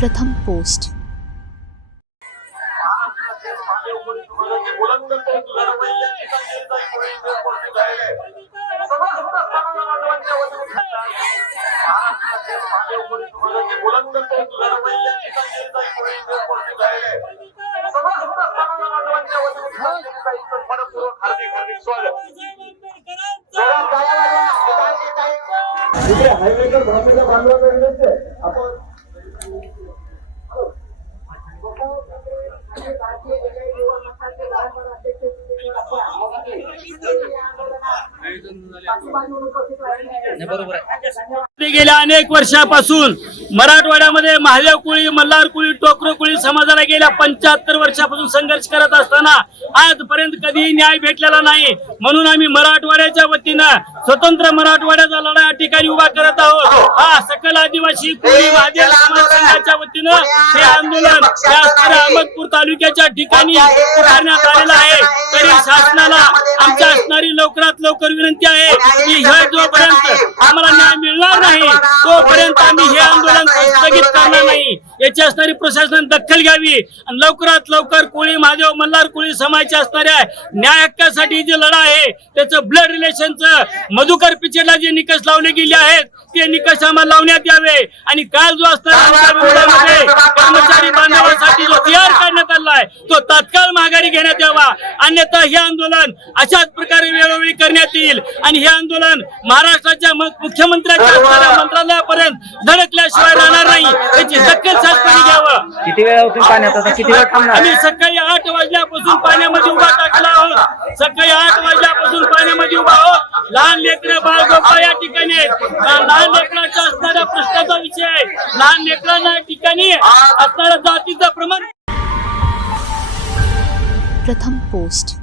प्रथम पोस्ट. इकडे हायवेकर भाषेच्या बांधवांना आपण Thank you. गेल्या अनेक वर्षापासून मराठवाड्यामध्ये महादेव कुळी मल्हार कुळी टोकरो कुळी समाजाला गेल्या पंच्याहत्तर वर्षापासून संघर्ष करत असताना आजपर्यंत कधीही न्याय भेटलेला नाही. म्हणून आम्ही मराठवाड्याच्या वतीनं स्वतंत्र मराठवाड्याचा लढा या ठिकाणी उभा करत आहोत. हा सकल आदिवासी कुळी महादेव समाज संघाच्या वतीनं हे आंदोलन अहमदपूर तालुक्याच्या ठिकाणी उभारण्यात आलेलं आहे. तरी शासनाला आमच्या असणारी लवकरात लवकर विनंती आहे की हे जोपर्यंत आम्हाला न्याय मिळणार नाही तोपर्यंत आम्ही हे आंदोलन स्थगित करणार नाही. याची असणारी प्रशासनाने दखल घ्यावी आणि लवकरात लवकर कोळी महादेव मल्हार कोळी समाजाच्या असणाऱ्या न्याय हक्कासाठी जे लढा आहे त्याचं ब्लड रिलेशनचं मधुकर पिचडला जे निकष लावले गेले आहेत ते निकष आम्हाला लावण्यात यावे. आणि काल जो असणारा आहे. तो तात्काळ माघारी घेण्यात यावा. अन्यथा हे आंदोलन अशाच प्रकारे वेळोवेळी करण्यात येईल. आणि हे आंदोलन महाराष्ट्राच्या मुख्यमंत्र्यांच्या असणाऱ्या मंत्रालयापर्यंत धडकल्याशिवाय राहणार नाही. याची दखल शासनाने घ्यावं. किती वेळ पाण्यात आता किती वेळ थांबणार? आम्ही सकाळी आठ वाजल्यापासून पाण्यामध्ये उभा टाकला आहोत. सकाळी आठ वाजल्यापासून पाण्यामध्ये उभा आहोत. लहान लेकरं बाळ गोपा या ठिकाणी आहेत. लहान लेकरांचा असणारा प्रश्नाचा विषय आहे. लहान लेकरांना या ठिकाणी असणारा जातीचं प्रमाण प्रथम पोस्ट